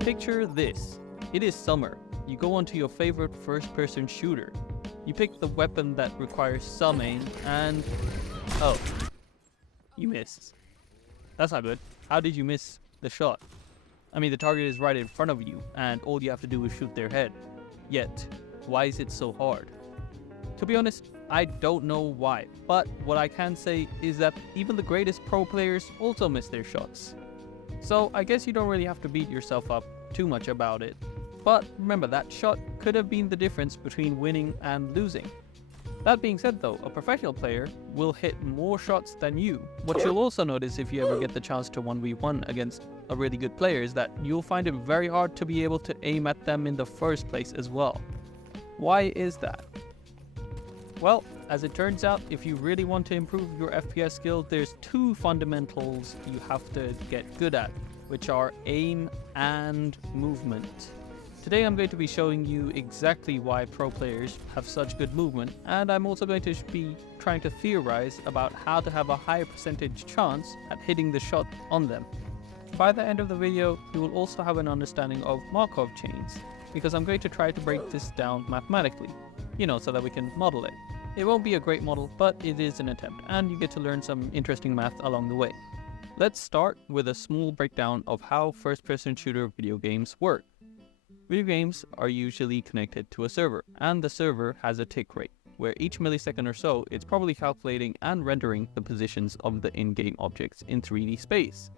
Picture this. It is summer. You go onto your favorite first-person shooter. You pick the weapon that requires some aim and... oh. You missed. That's not good. How did you miss the shot? I mean, the target is right in front of you and all you have to do is shoot their head. Yet, why is it so hard? To be honest, I don't know why, but what I can say is that even the greatest pro players also miss their shots. So I guess you don't really have to beat yourself up too much about it. But remember, that shot could have been the difference between winning and losing. That being said though, a professional player will hit more shots than you. What you'll also notice if you ever get the chance to 1v1 against a really good player is that you'll find it very hard to be able to aim at them in the first place as well. Why is that? Well, as it turns out, if you really want to improve your FPS skill, there's two fundamentals you have to get good at, which are aim and movement. Today I'm going to be showing you exactly why pro players have such good movement, and I'm also going to be trying to theorize about how to have a higher percentage chance at hitting the shot on them. By the end of the video, you will also have an understanding of Markov chains, because I'm going to try to break this down mathematically, so that we can model it. It won't be a great model, but it is an attempt, and you get to learn some interesting math along the way. Let's start with a small breakdown of how first-person shooter video games work. Video games are usually connected to a server, and the server has a tick rate, where each millisecond or so it's probably calculating and rendering the positions of the in-game objects in 3D space.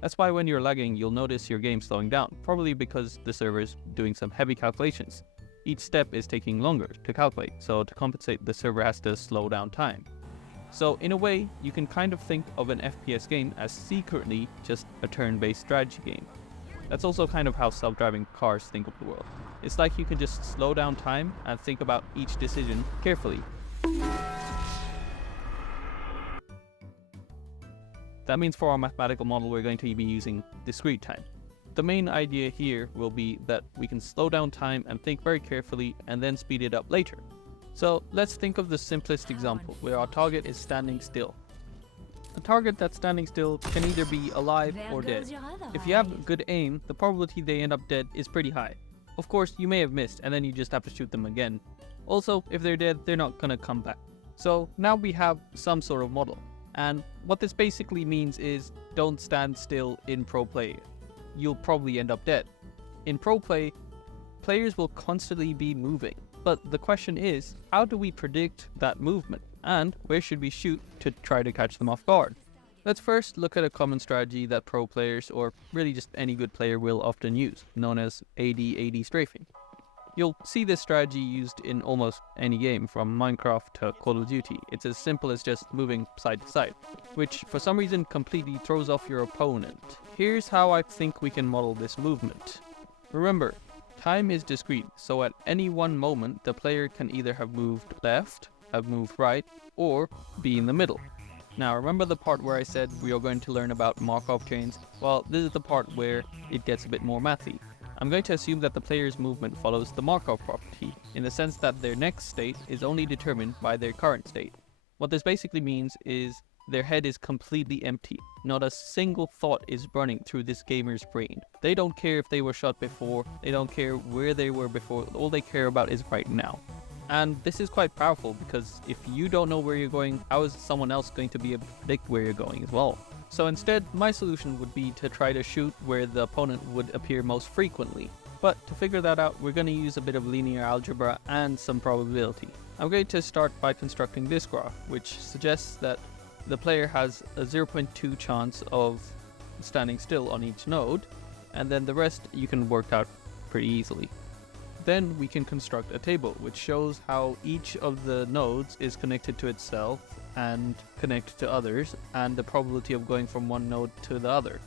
That's why when you're lagging, you'll notice your game slowing down, probably because the server is doing some heavy calculations. Each step is taking longer to calculate, so to compensate, the server has to slow down time. So in a way, you can kind of think of an FPS game as secretly just a turn-based strategy game. That's also kind of how self-driving cars think of the world. It's like you can just slow down time and think about each decision carefully. That means for our mathematical model, we're going to be using discrete time. The main idea here will be that we can slow down time and think very carefully and then speed it up later. So let's think of the simplest example where our target is standing still. A target that's standing still can either be alive or dead. If you have good aim, the probability they end up dead is pretty high. Of course, you may have missed and then you just have to shoot them again. Also, if they're dead, they're not gonna come back. So now we have some sort of model. And what this basically means is don't stand still in pro play. You'll probably end up dead. In pro play, players will constantly be moving. But the question is, how do we predict that movement? And where should we shoot to try to catch them off guard? Let's first look at a common strategy that pro players, or really just any good player, will often use, known as AD strafing. You'll see this strategy used in almost any game, from Minecraft to Call of Duty. It's as simple as just moving side to side, which for some reason completely throws off your opponent. Here's how I think we can model this movement. Remember, time is discrete, so at any one moment the player can either have moved left, have moved right, or be in the middle. Now remember the part where I said we are going to learn about Markov chains? Well, this is the part where it gets a bit more mathy. I'm going to assume that the player's movement follows the Markov property, in the sense that their next state is only determined by their current state. What this basically means is their head is completely empty. Not a single thought is running through this gamer's brain. They don't care if they were shot before, they don't care where they were before, all they care about is right now. And this is quite powerful because if you don't know where you're going, how is someone else going to be able to predict where you're going as well? So instead, my solution would be to try to shoot where the opponent would appear most frequently. But to figure that out, we're going to use a bit of linear algebra and some probability. I'm going to start by constructing this graph, which suggests that the player has a 0.2 chance of standing still on each node, and then the rest you can work out pretty easily. Then we can construct a table which shows how each of the nodes is connected to itself and connected to others, and the probability of going from one node to the other.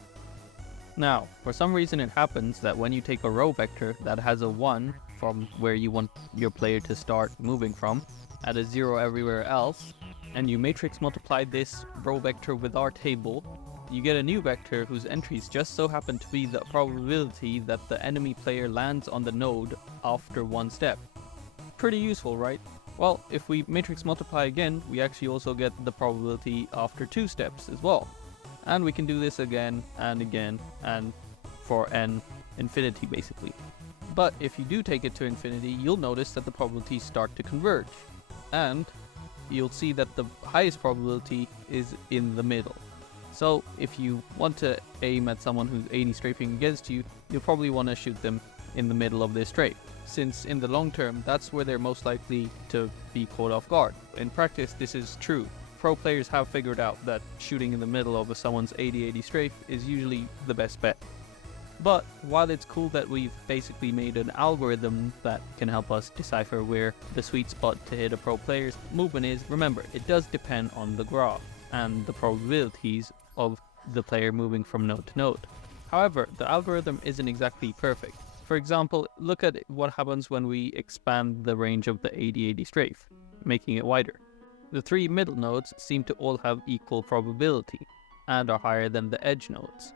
Now, for some reason it happens that when you take a row vector that has a 1 from where you want your player to start moving from, and a 0 everywhere else, and you matrix multiply this row vector with our table, you get a new vector whose entries just so happen to be the probability that the enemy player lands on the node after one step. Pretty useful, right? Well, if we matrix multiply again, we actually also get the probability after 2 steps as well. And we can do this again and again, and for n infinity basically. But if you do take it to infinity, you'll notice that the probabilities start to converge. And you'll see that the highest probability is in the middle. So if you want to aim at someone who's 80 strafing against you, you'll probably want to shoot them in the middle of their strafe, since in the long term, that's where they're most likely to be caught off guard. In practice, this is true. Pro players have figured out that shooting in the middle of someone's 80-80 strafe is usually the best bet. But while it's cool that we've basically made an algorithm that can help us decipher where the sweet spot to hit a pro player's movement is, remember, it does depend on the graph and the probabilities of the player moving from node to node. However, the algorithm isn't exactly perfect. For example, look at what happens when we expand the range of the 80-80 strafe, making it wider. The 3 middle nodes seem to all have equal probability, and are higher than the edge nodes.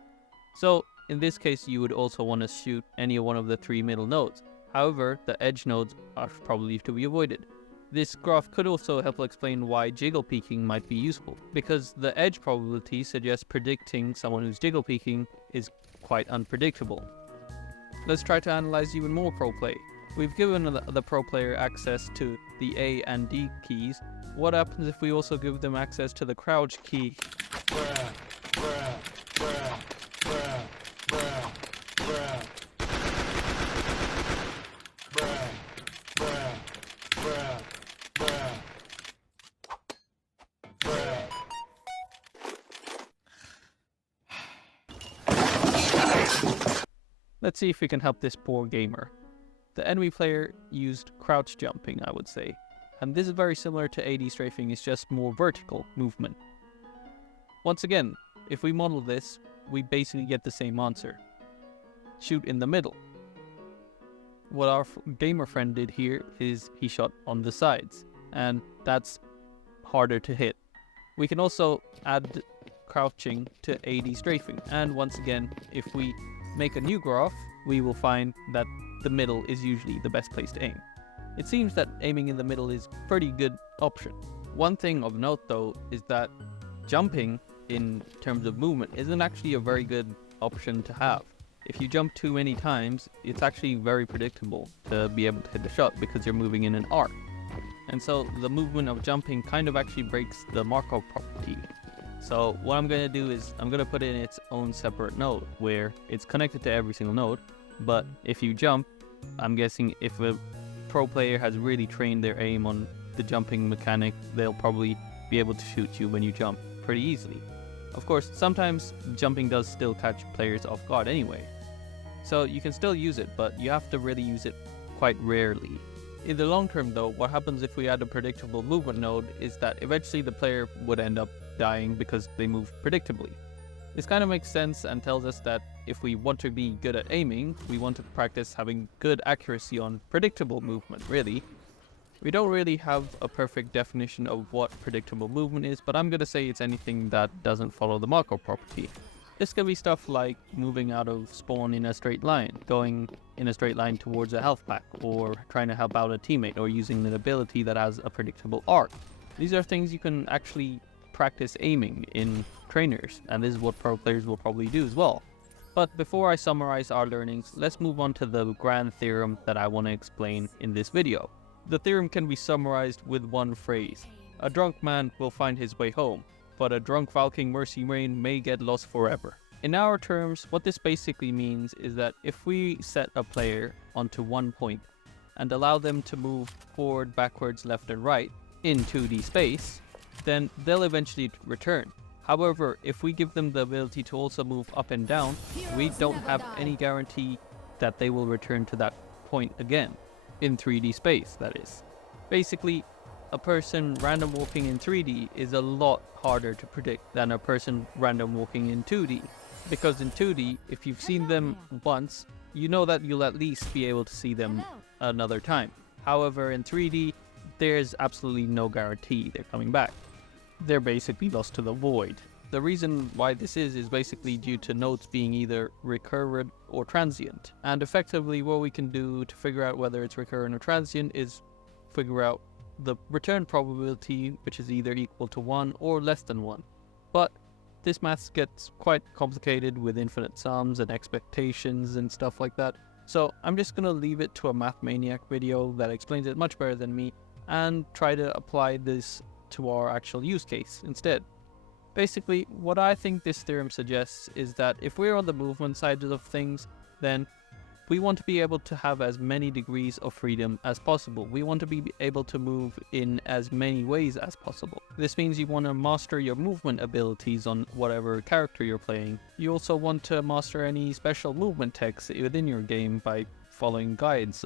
So, in this case, you would also want to shoot any one of the 3 middle nodes. However, the edge nodes are probably to be avoided. This graph could also help explain why jiggle peeking might be useful, because the edge probability suggests predicting someone who's jiggle peeking is quite unpredictable. Let's try to analyze even more pro play. We've given the pro player access to the A and D keys. What happens if we also give them access to the crouch key? Let's see if we can help this poor gamer. The enemy player used crouch jumping, I would say. And this is very similar to AD strafing, it's just more vertical movement. Once again, if we model this, we basically get the same answer. Shoot in the middle. What our gamer friend did here is he shot on the sides, and that's harder to hit. We can also add crouching to AD strafing, and once again, if we make a new graph, we will find that the middle is usually the best place to aim. It seems that aiming in the middle is a pretty good option. One thing of note though is that jumping in terms of movement isn't actually a very good option to have. If you jump too many times, it's actually very predictable to be able to hit the shot because you're moving in an arc. And so the movement of jumping kind of actually breaks the Markov property. So what I'm going to do is I'm going to put it in its own separate node where it's connected to every single node. But if you jump, I'm guessing if a pro player has really trained their aim on the jumping mechanic, they'll probably be able to shoot you when you jump pretty easily. Of course, sometimes jumping does still catch players off guard anyway. So you can still use it, but you have to really use it quite rarely. In the long term though, what happens if we add a predictable movement node is that eventually the player would end up dying because they move predictably. This kind of makes sense and tells us that if we want to be good at aiming, we want to practice having good accuracy on predictable movement, really. We don't really have a perfect definition of what predictable movement is, but I'm going to say it's anything that doesn't follow the Markov property. This can be stuff like moving out of spawn in a straight line, going in a straight line towards a health pack, or trying to help out a teammate, or using an ability that has a predictable arc. These are things you can actually practice aiming in trainers, and this is what pro players will probably do as well. But before I summarize our learnings, let's move on to the grand theorem that I want to explain in this video. The theorem can be summarized with one phrase. A drunk man will find his way home, but a drunk Valking Mercy Rain may get lost forever. In our terms, what this basically means is that if we set a player onto one point and allow them to move forward, backwards, left and right in 2D space, then they'll eventually return. However, if we give them the ability to also move up and down, we don't have any guarantee that they will return to that point again, in 3D space, that is. Basically, a person random walking in 3D is a lot harder to predict than a person random walking in 2D. Because in 2D, if you've seen them once, you know that you'll at least be able to see them another time. However, in 3D, there's absolutely no guarantee they're coming back. They're basically lost to the void. The reason why this is basically due to nodes being either recurrent or transient. And effectively what we can do to figure out whether it's recurrent or transient is figure out the return probability, which is either equal to 1 or less than 1. But this maths gets quite complicated with infinite sums and expectations and stuff like that. So I'm just gonna leave it to a math maniac video that explains it much better than me and try to apply this to our actual use case instead. Basically, what I think this theorem suggests is that if we're on the movement side of things, then we want to be able to have as many degrees of freedom as possible. We want to be able to move in as many ways as possible. This means you want to master your movement abilities on whatever character you're playing. You also want to master any special movement techs within your game by following guides.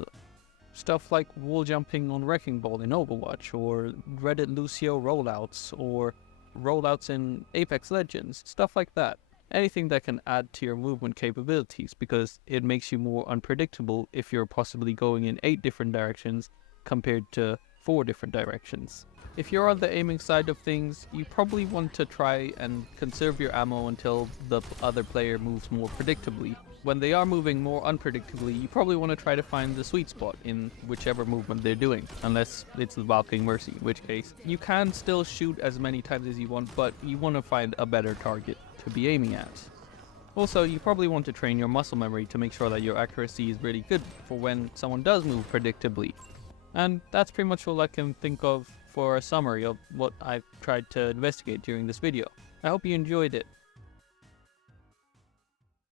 Stuff like wall jumping on Wrecking Ball in Overwatch, or Reddit Lucio rollouts, or rollouts in Apex Legends, stuff like that. Anything that can add to your movement capabilities, because it makes you more unpredictable if you're possibly going in 8 different directions compared to 4 different directions. If you're on the aiming side of things, you probably want to try and conserve your ammo until the other player moves more predictably. When they are moving more unpredictably, you probably want to try to find the sweet spot in whichever movement they're doing, unless it's the Valkyrie Mercy, in which case you can still shoot as many times as you want, but you want to find a better target to be aiming at. Also, you probably want to train your muscle memory to make sure that your accuracy is really good for when someone does move predictably. And that's pretty much all I can think of for a summary of what I've tried to investigate during this video. I hope you enjoyed it.